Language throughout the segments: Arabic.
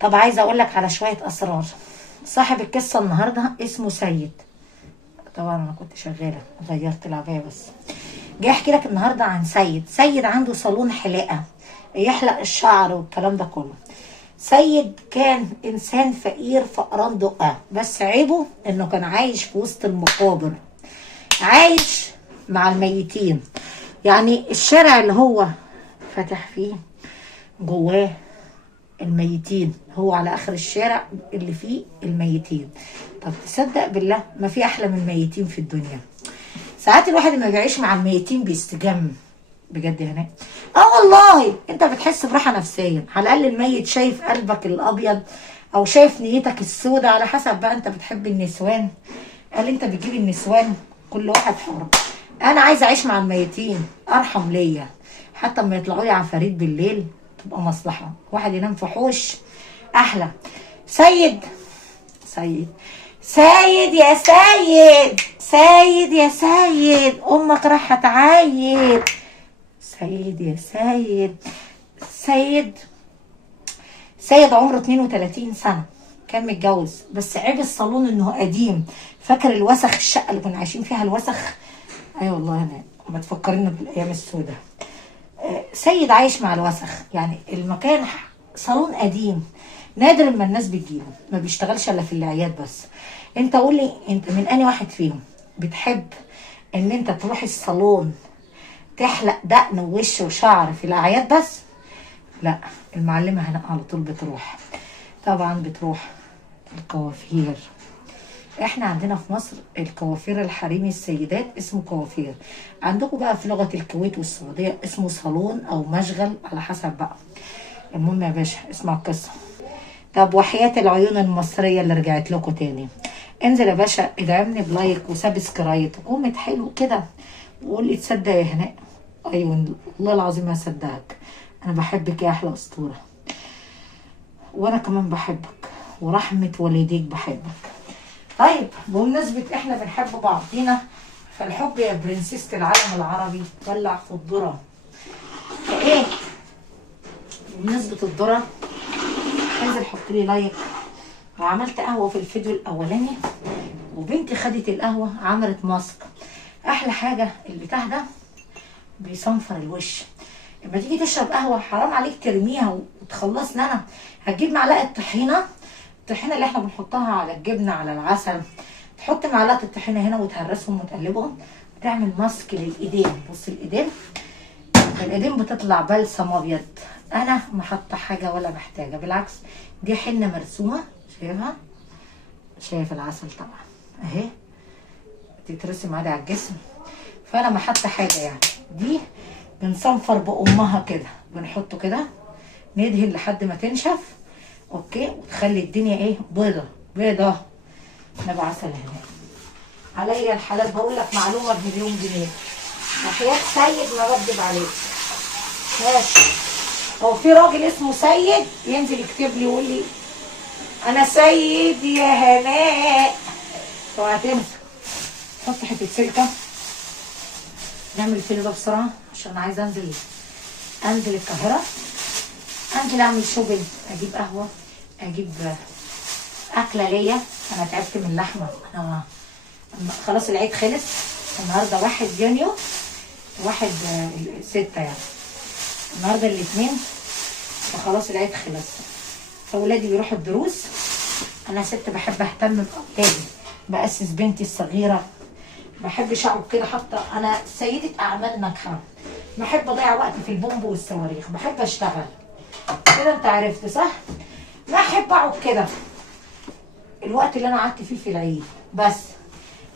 طب عايزه اقول لك على شويه اسرار. صاحب القصه النهارده اسمه سيد. طبعا انا كنت شغاله غيرت العبايه بس. جاي احكي لك النهارده عن سيد عنده صالون حلاقه، يحلق الشعر والكلام ده كله. سيد كان انسان فقير فقران دقه، بس عيبه انه كان عايش في وسط المقابر، عايش مع الميتين. يعني الشارع اللي هو فاتح فيه جواه الميتين، هو على اخر الشارع اللي فيه الميتين. طب تصدق بالله ما في احلى من الميتين في الدنيا. ساعات الواحد لما بيعيش مع الميتين بيستجم بجد هنا. والله انت بتحس براحه نفسيه، على الاقل الميت شايف قلبك الابيض او شايف نيتك السوداء، على حسب بقى انت بتحب النسوان. قال انت بتجيب النسوان، كل واحد حر. انا عايزه اعيش مع الميتين، ارحم ليا، حتى اما يطلعوا لي عفاريت بالليل تبقى مصلحه، واحد ينام في حوش احلى. سيد سيد سيد يا سيد، سيد يا سيد، امك راح تعايد. سيد يا سيد. سيد عمره 32 سنة، كان متجوز، بس عيب الصالون انه قديم. فاكر الوسخ، الشقة اللي كنا عايشين فيها الوسخ؟ اي والله انا ما تفكرنا بالايام السوداء. سيد عايش مع الوسخ، يعني المكان صالون قديم، نادر ما الناس بتجيله، ما بيشتغلش الا في العياد بس. انت قولي انت من اني واحد فيهم بتحب ان انت تروح الصالون تحلق دقن ووش وشعر في الاعياد بس؟ لا، المعلمة هنا على طول بتروح، طبعا بتروح الكوافير. احنا عندنا في مصر الكوافير الحريمي السيدات اسمه كوافير، عندكم بقى في لغة الكويت والسعودية اسمه صالون او مشغل على حسب بقى. المهم يا باشا اسمع القصة. طب وحياة العيون المصرية اللي رجعت لكم تاني، انزل يا باشا ادعمني بلايك وسبسكرايب وقومت حلو كده وقول لي تصدق يا هناء؟ ايوه والله العظيم هصدقك، انا بحبك يا احلى اسطورة، وانا كمان بحبك ورحمة والديك بحبك. طيب بمناسبة احنا بنحب بعضينا، فالحب يا برنسيسة العالم العربي ولع في الذرة. فايه بمناسبة الذرة، انزل حط لي لايك. وعملت قهوة في الفيديو الاولاني، وبنتي خدت القهوة عملت ماسك. احلى حاجة البتاع ده بيصنفر الوش. لما تيجي تشرب قهوة حرام عليك ترميها وتخلصنا. انا هتجيب معلقة طحينة، الطحينة اللي احنا بنحطها على الجبنة على العسل، تحط معلقة الطحينة هنا وتهرسهم وتقلبهم وتعمل ماسك للايدين. بص الايدين بتطلع بلسم ابيض. انا ما حاطه حاجة ولا محتاجة، بالعكس دي حنة مرسومة، شايفها؟ شايف العسل طبعا اهي تترسم عادي على الجسم، فانا ما حاطه حاجة. يعني دي بنصنفر بأمها كده، بنحطه كده ندهن لحد ما تنشف، اوكي، وتخلي الدنيا ايه بيضة. نبقى عسل هنا عليا الحلال. بقول لك معلومة بمليون جنيه، وحياة سيد ما بكدب عليك. ماشي، هو في راجل اسمه سيد ينزل يكتب لي يقول لي انا سيد يا هناء، اوعى تنسى حط حتة سلكة. نعمل الفيلم ده بسرعة عشان عايزة انزل القاهرة، انزل اعمل شوبينج، اجيب قهوة، اجيب اكلة ليا. انا تعبت من اللحمة، انا خلاص العيد خلص، النهاردة 1 يونيو 1/6 يعني، النهاردة الاثنين، فخلاص العيد خلص، فولادي بيروحوا الدروس. انا ست بحب اهتم باولادي، بأسس بنتي الصغيرة، بحبش اقعد كده. حتى انا سيدة اعمال ناجحة، بحب اضيع وقت في البومب والصواريخ، بحب اشتغل كده، انت عرفت صح؟ ما احب اقعد كده. الوقت اللي انا قعدت فيه في العيد بس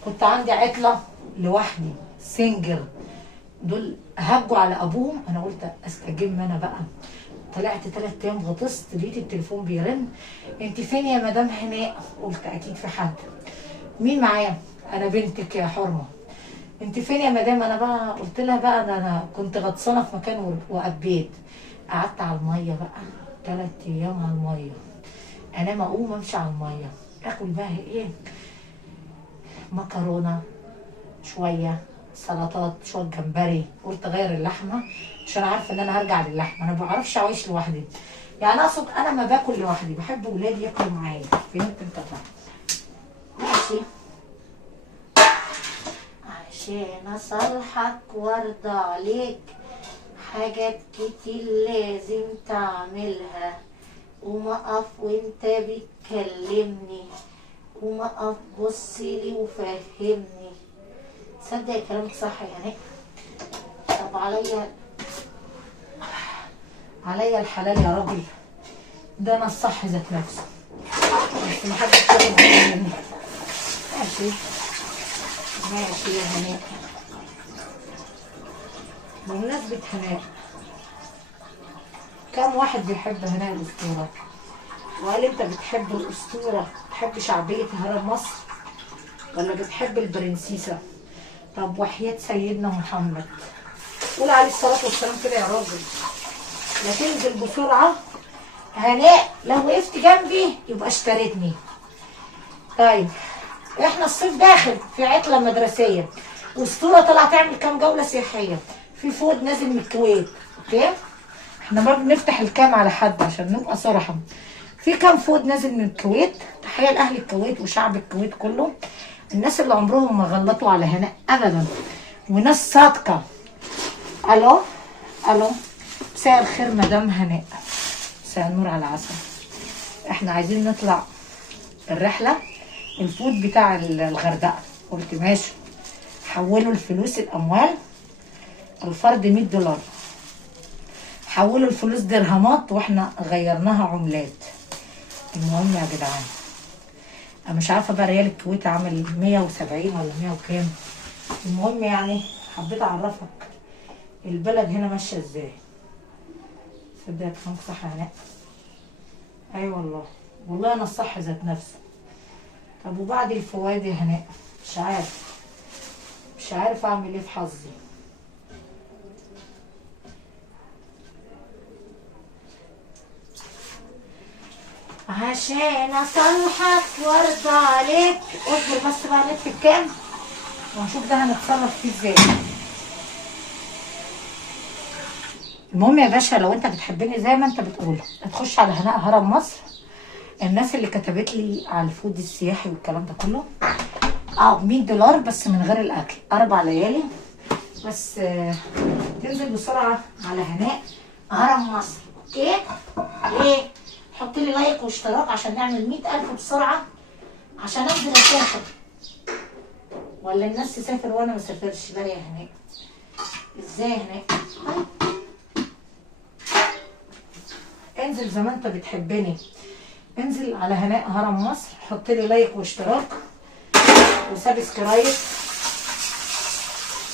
كنت عندي عطلة لوحدي سنجر، دول هجوا على ابوهم، انا قلت استجم انا بقى. طلعت 3 ايام غطست، لقيت التليفون بيرن، انت فين يا مدام هناء؟ قلت اكيد في حد. مين معايا؟ انا بنتك يا حرمه. انت فين يا مدام؟ انا بقى قلت لها بقى انا كنت غطسانه في مكان وقبيت. قعدت على الميه بقى 3 ايام على الميه، انام اقوم امشي على الميه، اكل بقى ايه، مكرونه شويه، سلطات، شويه جمبري. قلت اغير اللحمه عشان عارفه ان انا هرجع للحمه، انا ما بعرفش اعيش لوحدي. يعني اقصد انا ما باكل لوحدي، بحب ولادي ياكلوا معايا. فهمت انت بقى؟ ماشي. عشان اصالحك وارضى عليك حاجات كتير لازم تعملها، قوم اقف وانت بتكلمني، قوم اقف بصلي وفهمني. تصدق كلامك صح يعني. طب عليا الحلال يا راجل، ده انا الصح ذات نفسه، بس محدش ياخد باله مني. ماشي ماشي يا هناء. بمناسبة هناء، كم واحد بيحب هناء الأسطورة؟ وهل انت بتحب الأسطورة، بتحب شعبية هرم مصر، ولا بتحب البرنسيسة؟ طب وحياة سيدنا محمد قول عليه الصلاة والسلام كده يا راجل. لا تنزل بسرعة. هناء لو وقفت جنبي يبقى اشتريتني. طيب احنا الصيف داخل في عطلة مدرسية، واسطورة طلع تعمل كام جولة سياحية، في فود نازل من الكويت. اوكي، احنا ما بنفتح الكام على حد عشان نبقى صراحة. في كام فود نازل من الكويت، تحية لأهل الكويت وشعب الكويت كله، الناس اللي عمرهم ما غلطوا على هناء أبدا، وناس صادقة. ألو ألو، مساء الخير مدام هناء. مساء النور على العسل. احنا عايزين نطلع الرحلة، الفود بتاع الغردقة. قلت ماشي، حولوا الفلوس الأموال، الفرد $100، حولوا الفلوس درهمات واحنا غيرناها عملات. المهم يا جدعان، انا مش عارفه بقى ريال الكويت عامل 170 ولا 100 وكام. المهم يعني حبيت اعرفك البلد هنا ماشيه ازاي. صدق كلامك صح يا هناء. اي والله، والله انا الصح ذات نفسه. طب وبعد الفوائد يا هناء، مش عارف اعمل ايه في حظي. عشان اصالحك وارضى عليك. اصبر بس بقى نكتب كام ونشوف ده هنتصرف فيه ازاي. المهم يا باشا، لو انت بتحبني زي ما انت بتقول هتخش على هناء هرم مصر. الناس اللي كتبت لي على الفود السياحي والكلام ده كله، $100 بس من غير الاكل، 4 ليالي بس. تنزل بسرعه على هناء هرم مصر. اوكي، ايه، حط لي لايك واشتراك عشان نعمل 100,000 بسرعه، عشان انزل اسافر. ولا الناس تسافر وانا ما اسافرش؟ لا يا هناء، ازاي يا هناء؟ انزل زي ما انت بتحبني، انزل على هناء هرم مصر، حط لي لايك واشتراك وسبسكرايب،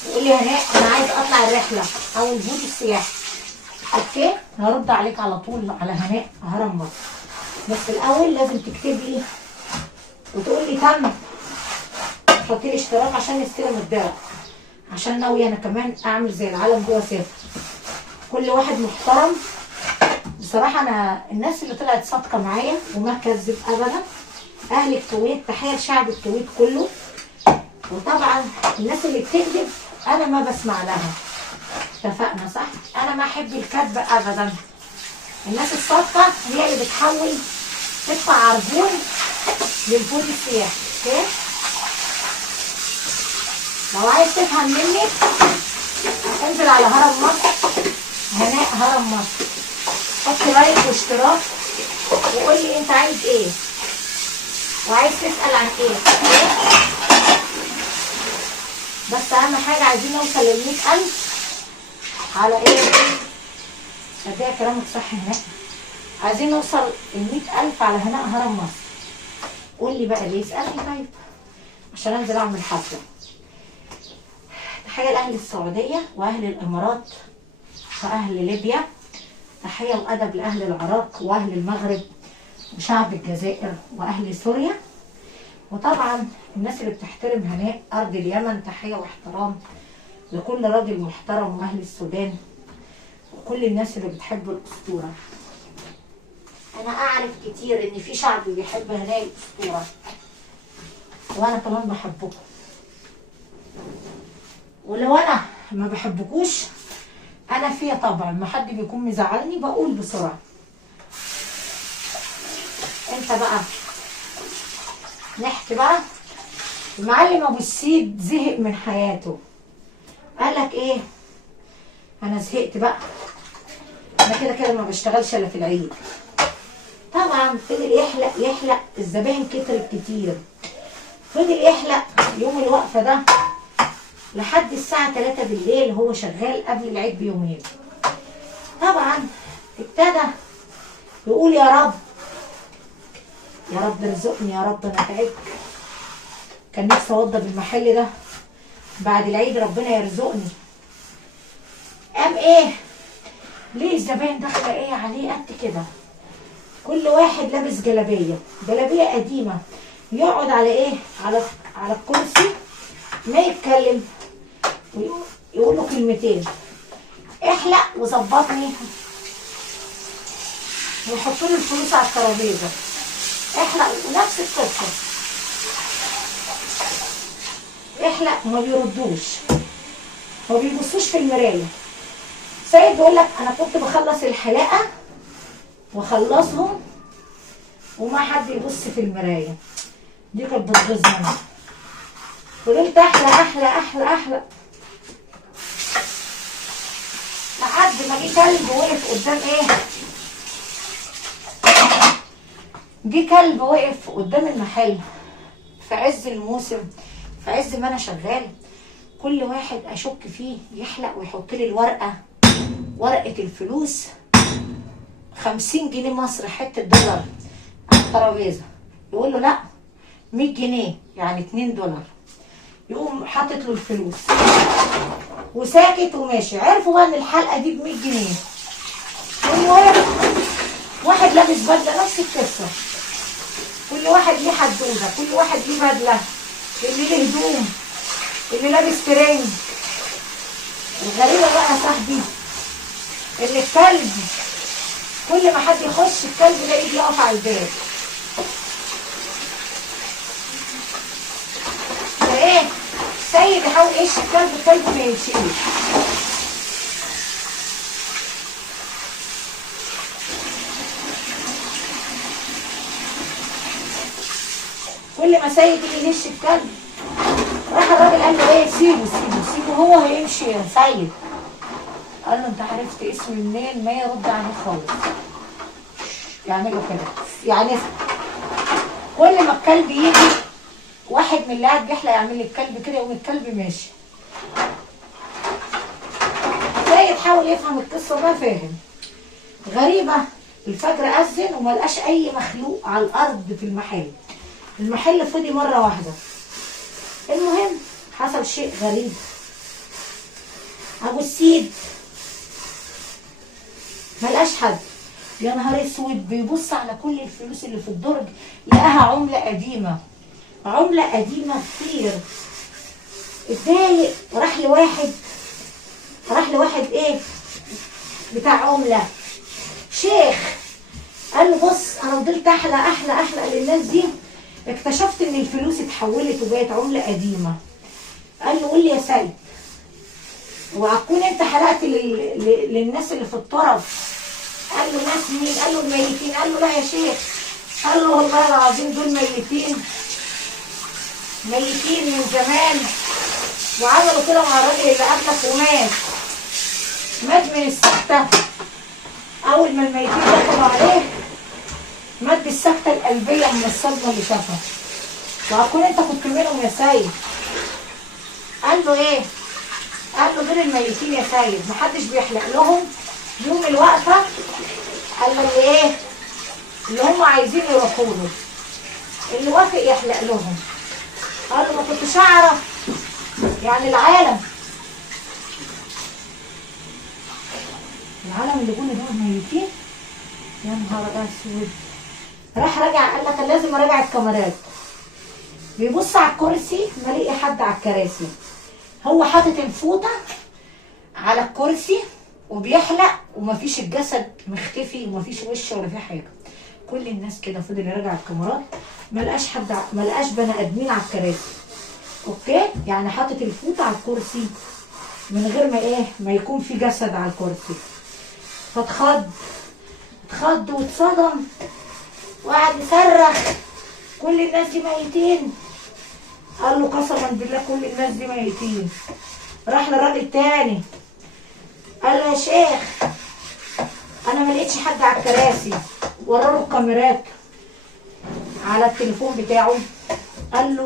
وقول لي هناء انا عايز اطلع الرحله او الفود السياحي. اوكي، هرد عليك على طول على هناء هرم مصر. بس الاول لازم تكتب لي وتقول لي تم، تحط لي اشتراك عشان نستلم الدرع، عشان ناوي انا كمان اعمل زي العالم جوه سافر. كل واحد محترم بصراحه. انا الناس اللي طلعت صادقه معايا وما كذب ابدا، اهل الكويت، تحيه لشعب الكويت كله. وطبعا الناس اللي بتكذب انا ما بسمع لها. اتفقنا صح؟ انا ما احب الكذب ابدا. الناس الصادقه هي اللي بتحاول تدفع عربون للفود السياحي. اوكي، لو عايز تفهم مني انزل على هرم مصر، هناء هرم مصر، حط لايك واشتراك وقول لي انت عايز ايه وعايز تسأل عن ايه. بس اهم حاجة عايزين نوصل ل100,000 على ايه؟ صدق كلامك صح هناء، عايزين نوصل ل100,000 على هناء هرم مصر. قول لي بقى ليه؟ اسألني طيب عشان انزل اعمل حفلة. تحية لأهل السعودية وأهل الإمارات وأهل ليبيا. تحية وأدب لأهل العراق وأهل المغرب وشعب الجزائر وأهل سوريا. وطبعا الناس اللي بتحترم هناء أرض اليمن، تحية واحترام لكل راجل محترم، وأهل السودان وكل الناس اللي بتحب الأسطورة. أنا أعرف كتير إن في شعب بيحب هناء الأسطورة، وأنا كمان بحبكم. ولو أنا ما بحبكوش، انا فيا طبعا ما حد بيكون مزعلني بقول بسرعه. امتى بقى؟ نحكي بقى. المعلم ابو السيد زهق من حياته، قال لك ايه؟ انا زهقت بقى، انا كده كده ما بشتغلش الا في العيد. طبعا فضل يحلق يحلق، الزباين كترت كتير، فضل يحلق يوم الوقفه ده لحد الساعه 3 بالليل، هو شغال قبل العيد بيومين. طبعا ابتدى يقول يا رب، يا رب ارزقني، يا رب انا تعبت، كان نفسي اوضب المحل ده بعد العيد، ربنا يرزقني. قام ايه؟ ليه الزباين داخله ايه عليه قد كده، كل واحد لابس جلابيه قديمه، يقعد على ايه؟ على الكرسي، ما يتكلم، يقول له كلمتين، احلق وظبطني، ويحط له الفلوس على الترابيزه، احلق، ونفس القصه، احلق وما بيردوش، ما بيبصوش في المرايه. سيد بيقول لك انا كنت بخلص الحلاقه واخلصهم وما حد يبص في المرايه، دي كانت بتغيظني انا. فضلت احلق لحد ما جه كلب وقف قدام ايه؟ جه كلب وقف قدام المحل في عز الموسم، في عز ما انا شغال، كل واحد اشك فيه يحلق ويحط لي ورقه الفلوس 50 جنيه مصري، حته دولار على الترابيزه، يقول له لا 100 جنيه يعني 2 دولار، يقوم حاطط له الفلوس وساكت وماشي. عرفوا بقى ان الحلقه دي ب 100 جنيه. المهم واحد لابس بدله، نفس القصه، كل واحد ليه حدوده، كل واحد ليه بدله، اللي ليه هدوم، اللي لابس ترنج. الغريبه بقى يا صاحبي ان الكلب كل ما حد يخش الكلب ده يجي يقف على الباب، فايه سيد يحاول يمشي الكلب ما يمشيش. كل ما سيد يجي يهش الكلب، راح الراجل قال له ايه؟ سيبه هو هيمشي يا سيد. قال له انت عرفت اسمي منين؟ ما يرد عليه خالص، يعملوا كده يعني. كل ما الكلب يجي، واحد من اللي قاعد بيحلق يعمل الكلب كده، يقوم الكلب ماشي. سيد حاول يفهم القصه، ما فاهم. غريبه، الفجر اذن وما لقاش اي مخلوق على الارض في المحل فضي مره واحده. المهم حصل شيء غريب، ابو السيد ملقاش حد. يا نهار اسود، بيبص على كل الفلوس اللي في الدرج، لقاها عمله قديمه كتير. اتضايق، راح لواحد ايه بتاع عمله، شيخ، قال له بص انا فضلت احلق للناس دي، اكتشفت ان الفلوس اتحولت وبقت عمله قديمه. قال له قول لي يا سيد، وهتكون انت حلقت للناس اللي في الطرف؟ قال له ناس مين؟ قال له الميتين. قال له لا يا شيخ. قال له والله العظيم دول ميتين من زمان، وعملوا كده مع الراجل اللي قبلك ومات من السكتة. اول ما الميتين دخلوا عليه مات بالسكتة القلبية من الصدمة اللي شافها. وهتكون انت كنت منهم يا سيد. قال له ايه؟ قال له دول الميتين يا سيد، محدش بيحلق لهم يوم الوقفة. قال له اللي ايه؟ اللي هم عايزين يروحوا له، اللي وافق يحلق لهم. قال له ما كنتش اعرف، يعني العالم اللي جونا دول ميتين. يا نهار اسود. راح رجع، قال لك لازم اراجع الكاميرات. بيبص على الكرسي، ما لقي حد على الكراسي، هو حاطط الفوطه على الكرسي وبيحلق، ومفيش الجسد مختفي، ومفيش وش ولا في حاجه. كل الناس كده فضل يراجع الكاميرات، ما لقاش حد، ما لقاش بني ادمين على الكراسي. اوكي، يعني حاطط الفوطه على الكرسي من غير ما يكون في جسد على الكرسي. فاتخض واتصدم، وقعد يصرخ كل الناس دي ميتين. قال له قسما بالله كل الناس دي ميتين. راح لراجل تاني قال له يا شيخ انا ما لقيتش حد على الكراسي. وراه الكاميرات على التليفون بتاعه. قال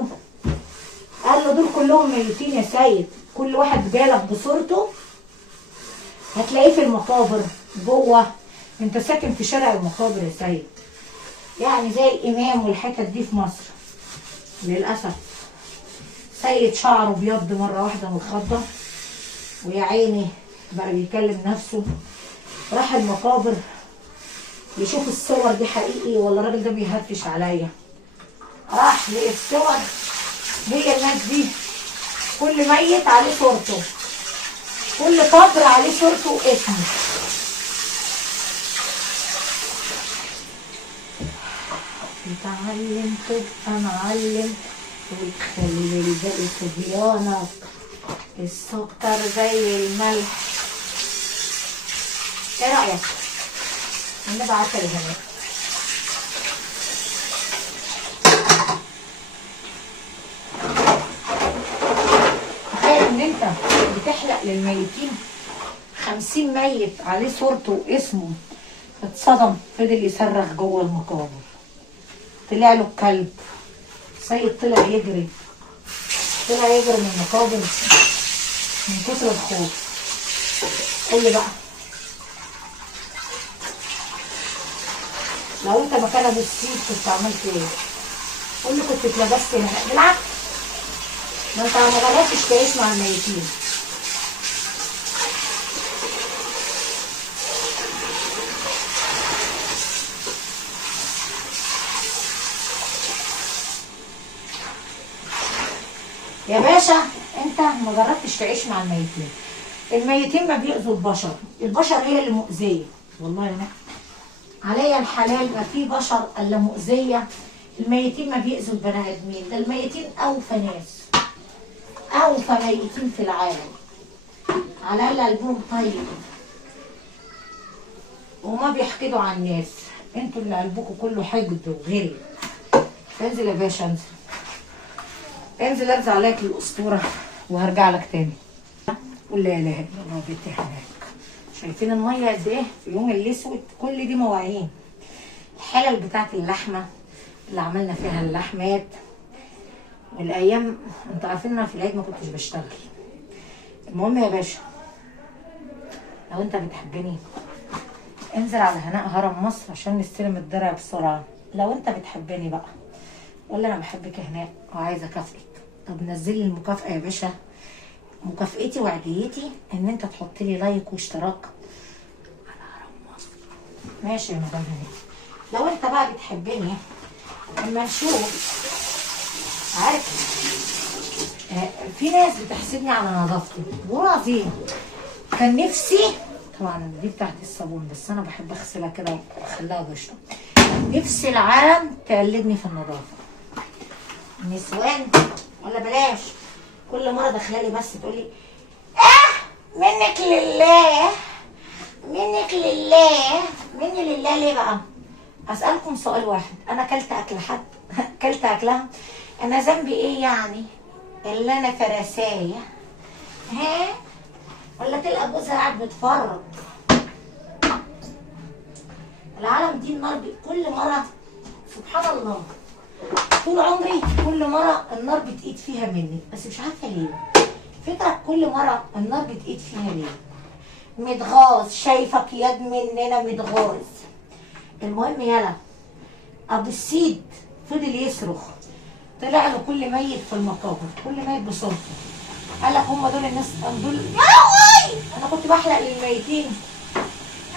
له دول كلهم ميتين يا سيد، كل واحد جالك بصورته هتلاقيه في المقابر جوه. انت ساكن في شارع المقابر يا سيد، يعني زي الامام والحتت دي في مصر. للاسف سيد شعره ابيض مره واحده من الخضه، ويا عيني بقى بيكلم نفسه. راح المقابر يشوف الصور دي حقيقي ولا الراجل ده بيهرفش عليا. راح لقى الصور هي الناس دي، كل ميت عليه صورته، كل قبر عليه صورته واسمه. تتعلم تبقى معلم وتخلي الباقي صبيانك، السكر زي الملح. ايه رأيك؟ النبي عسل الهنا. تخيل ان انت بتحلق للميتين 50 ميت عليه صورته واسمه. اتصدم، فضل يصرخ جوه المقابر. طلع له الكلب. سيد طلع يجري من المقابر من كتر الخوف. قول لي بقى، لو انت مكان ابو السيد كنت عملت ايه؟ قول لي كنت اتلبست هنا. بالعكس، ما انت ما جربتش تعيش مع الميتين. يا باشا انت ما جربتش تعيش مع الميتين. الميتين ما بيأذوا البشر هي اللي مؤذيه. والله انا عليا الحلال ما في بشر الا مؤذيه. الميتين ما بيأذوا البني ادمين، ده الميتين اوفى ناس، اوفى ميتين في العالم. على الاقل قلبهم طيب وما بيحقدوا على الناس. انتوا اللي قلبكم كله حقد وغل. انزل يا باشا، انزل ارزع عليك الاسطوره وهرجع لك تاني. قول لا اله الا الله. بيتي هناك شايفين الميه قد ايه في اليوم الاسود؟ كل دي مواعين. الحلل بتاعت اللحمه اللي عملنا فيها اللحمات. والايام انتوا عارفين ان انا في العيد ما كنتش بشتغل. المهم يا باشا، لو انت بتحبني انزل على هناء هرم مصر عشان نستلم الدرع بسرعه. لو انت بتحبني بقى قول لي انا بحبك يا هناء وعايزه اكافئك. طب نزل لي المكافاه يا باشا. مكافئتي وعديتي ان انت تحط لي لايك واشتراك على هرم مصر. ماشي يا مدام هناء. لو انت بقى بتحبني اما نشوف. عارف في ناس بتحسدني على نظافتي والله العظيم. كان نفسي، طبعا دي بتاعت الصابون بس انا بحب اغسلها كده واخليها بشره. نفسي العالم تقلدني في النظافه. النسوان ولا بلاش كل مره داخلالي بس تقولي منك لله منك لله مني لله. ليه بقى؟ اسالكم سؤال واحد. انا اكلت اكل حد؟ اكلت اكلها؟ انا ذنبي ايه يعني اللي انا فرسايه؟ ها؟ ولا تلقى جوزها قاعد بيتفرج؟ العالم دي النار كل مره. سبحان الله، طول عمري كل مره النار بتقيد فيها مني بس مش عارفه ليه. فكرة كل مره النار بتقيد فيها ليه؟ متغاظ، شايفك يد مننا متغاظ. المهم يلا ابو السيد فضل يصرخ. طلع له كل ميت في المقابر، كل ميت بصوته. قال لك هم دول الناس دول؟ انا كنت بحلق للميتين.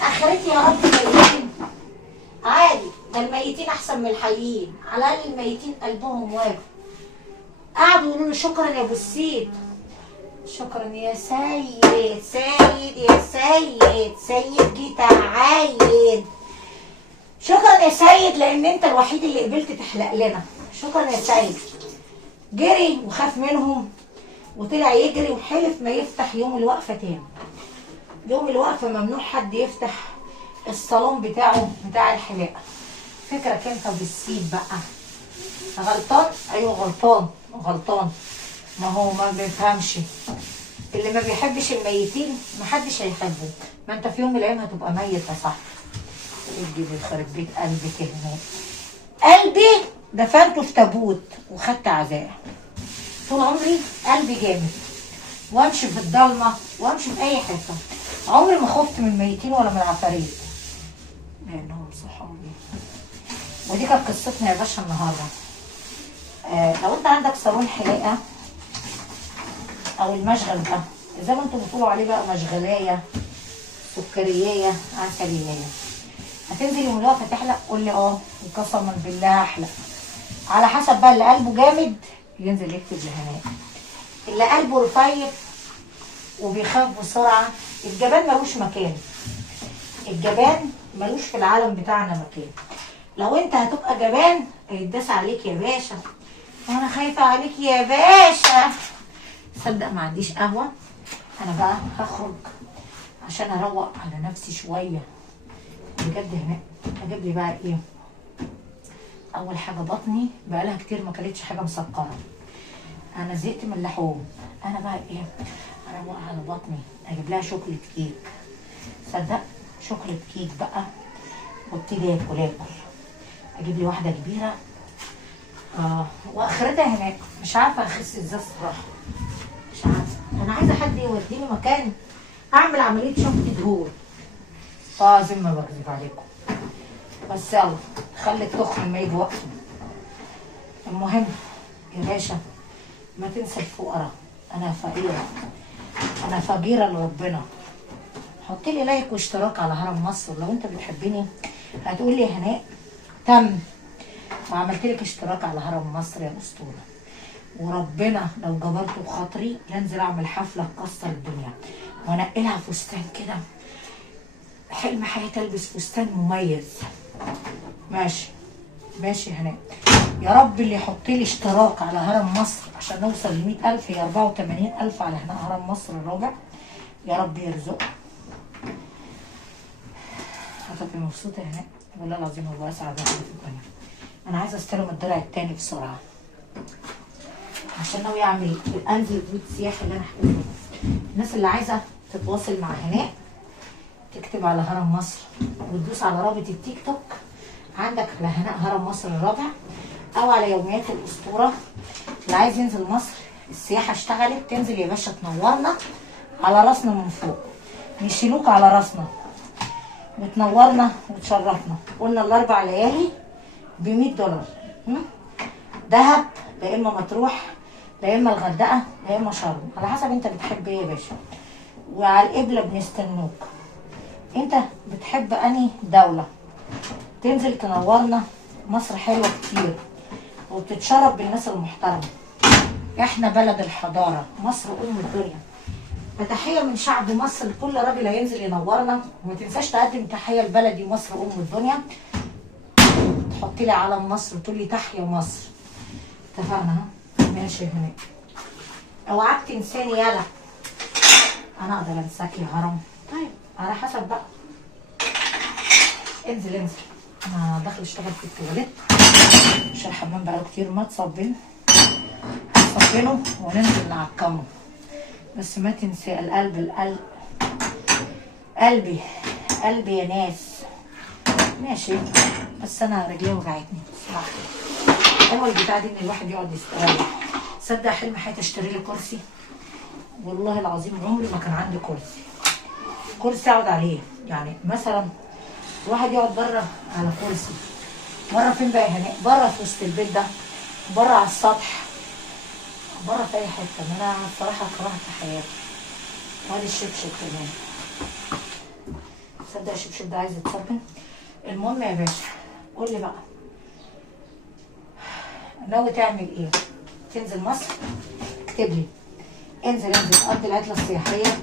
اخرتي يا رب ميتين عادي، ده الميتين احسن من الحيين. على الاقل الميتين قلبهم واقف. قعدوا يقولوا له شكرا يا ابو السيد. شكرا يا سيد. سيد يا سيد جيت عايد. شكرا يا سيد لان انت الوحيد اللي قبلت تحلق لنا. شكرا يا سيد. جري وخاف منهم وطلع يجري وحلف ما يفتح يوم الوقفه تاني. يوم الوقفه ممنوع حد يفتح الصالون بتاعه بتاع الحلاقه. فكرك انت وبالسيب بقى. غلطان؟ ايوه غلطان غلطان. ما هو ما بيفهمش. اللي ما بيحبش الميتين محدش هيحبه. ما انت في يوم من الايام هتبقى ميت يا صاحبي. ادي يخرب بيت قلبك هنا. قلبي دفنته في تابوت وخدت عزاء. طول عمري قلبي جامد، وامشي في الضلمه وامشي في اي حته. عمري ما خفت من الميتين ولا من العفاريت. لانهم صحابي. ودي كانت قصتنا يا باشا النهارده. لو انت عندك صالون حلاقه او المشغل ده زي ما انتم بتقولوا عليه بقى، مشغلايه، سكريايه، عسليه، هتنزل يوم الوقت تحلق؟ قول لي وقسما بالله احلق. على حسب بقى، اللي قلبه جامد ينزل يكتب لهناء، اللي قلبه رفيف وبيخاف بسرعه. الجبان ملوش مكان، الجبان ملوش في العالم بتاعنا مكان. لو انت هتبقى جبان هيتداس عليك يا باشا، وانا خايفه عليك يا باشا. صدق ما عنديش قهوه، انا بقى هخرج عشان اروق على نفسي شويه بجد. هنا اجيب لي بقى ايه؟ اول حاجه بطني بقالها كتير ما كلتش حاجه مسكره، انا زهقت من اللحوم. انا بقى ايه؟ اروق على بطني، اجيب لها شوكليت كيك. صدق شوكليت كيك بقى، وابتدي اكل. اجيب لي واحده كبيره واخرتها هناك. مش عارفه اخس ازاي الصراحه، مش عارفه. انا عايزه حد يوديني مكان اعمل عمليه شفط دهون. زي ما بكذب عليكم، بس يلا خلي التخن ما يجي وقته. المهم يا باشا، ما تنسى الفقراء. انا فقيره، انا فقيره لربنا. حط لي لايك واشتراك على هرم مصر لو انت بتحبني. هتقول لي هناء تم وعملت لك اشتراك على هرم مصر يا اسطوره. وربنا لو جبرت بخاطري لانزل اعمل حفله تكسر الدنيا وانقي لها فستان كده. حلم حياتي البس فستان مميز. ماشي ماشي هناء. يا رب اللي يحط لي اشتراك على هرم مصر عشان نوصل ل 100,000، هي 84,000 على هنا هرم مصر الرابع. يا رب يرزقك. هتبقي مبسوطه يا هناء والله العظيم. والله اسعد واحده في الدنيا. انا عايزه استلم الضلع التاني بسرعه عشان ناوي اعمل انزل بيت سياحي اللي انا هقوله. الناس اللي عايزه تتواصل مع هناء تكتب على هرم مصر وتدوس على رابط التيك توك عندك على هناء هرم مصر الرابع، او على يوميات الاسطوره. اللي عايز ينزل مصر السياحه اشتغلت، تنزل يا باشا تنورنا على راسنا من فوق، نشيلوك على راسنا وتنورنا وتشرفنا. قلنا الاربع ليالي ب $100. دهب، لا اما مطروح، لا اما الغردقه، لا اما شرم، على حسب انت بتحب ايه يا باشا. وعلى القبله بنستنوك. انت بتحب انهي دوله؟ تنزل تنورنا. مصر حلوه كتير وبتتشرف بالناس المحترمه. احنا بلد الحضاره، مصر ام الدنيا. فتحيه من شعب مصر لكل راجل هينزل ينورنا. وما تنساش تقدم تحيه لبلدي مصر ام الدنيا. تحط لي علم مصر وتقول لي تحيا مصر. اتفقنا؟ ماشي هناك. اوعاك تنساني يالا. انا اقدر انساك يا هرم؟ طيب على حسب بقى. انزل انزل. انا داخل اشتغل في التواليت عشان الحمام بقاله كتير ما تصبن. نصبنه وننزل نعكمه. بس ما تنسي القلب قلبي قلبي يا ناس. ماشي بس انا رجلي وجعتني بصراحه. حلوه البتاعه دي ان الواحد يقعد يستريح. تصدق حلم حياتي اشتري لي كرسي؟ والله العظيم عمري ما كان عندي كرسي اقعد عليه. يعني مثلا الواحد يقعد بره على كرسي. بره فين بقى هناك؟ بره في وسط البيت ده، بره على السطح، بره في اي حته. انا الصراحه كرهت حياتي. وادي الشبشب كمان. تصدق الشبشب ده عايز يتصبن. المهم يا باشا قول لي بقى، ناوي تعمل ايه؟ تنزل مصر؟ اكتب لي. انزل قضي العطله السياحيه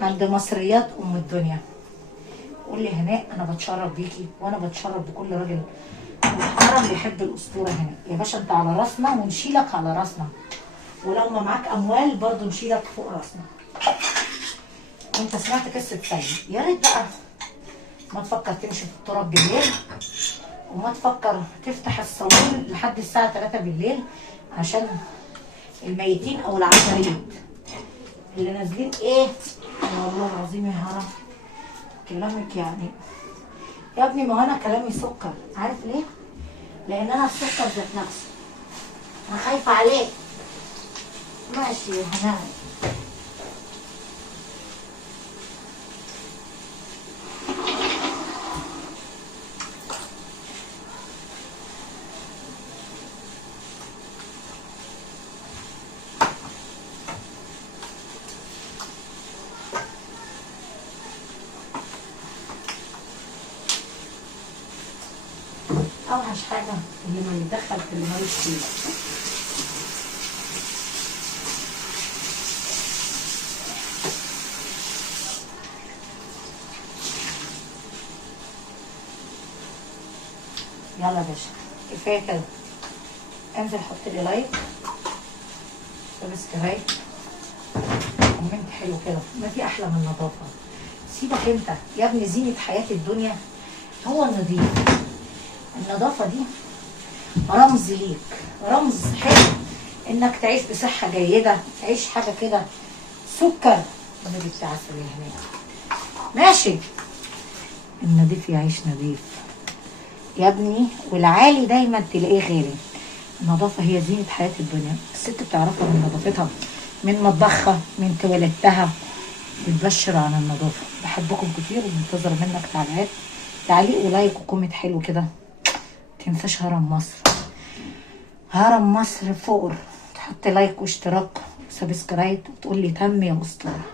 عند مصريات ام الدنيا. قول لي هناء انا بتشرف بيكي وانا بتشرف بكل راجل محترم بيحب الاسطوره. هنا يا باشا انت على راسنا ونشيلك على راسنا، ولو ما معاك اموال برضه نشيلك فوق راسنا. وانت سمعت قصه سيد، يا ريت بقى ما تفكر تمشي في التراب بالليل وما تفكر تفتح الصالون لحد الساعه 3 بالليل عشان الميتين او العفاريت اللي نازلين ايه. والله العظيم يا هرم كلامك يعني يا ابني، ما هو انا كلامي سكر، عارف ليه؟ لان انا السكر ذات نفسه، انا خايفه عليك. ماشي يا هنان. اوحش حاجه اللي ما يدخل في اللي مالوش فيه. يلا يا باشا كفايه كده. انزل حط لي لايك، سبسكرايب، كومنت حلو كده. ما في احلى من النظافه. سيبك انت يا ابني، زينه حياه الدنيا هو النظيف. النظافه دي رمز ليك، رمز حلو انك تعيش بصحه جيده، تعيش حاجه كده. سكر النبي بتاع السرير هناك ماشي. النظيف يعيش نظيف يا ابني، والعالي دايما تلاقيه غالي. النظافه هي زينه حياه الدنيا. الست بتعرفها من نظافتها، من مطبخها، من تواليتها، بتبشر عن النظافه. بحبكم كتير ومنتظر منك تعليق ولايك وكومنت حلو كده. متنساش هرم مصر، هرم مصر فور. تحط لايك واشتراك وسبسكرايب وتقول لي تم يا اسطوره.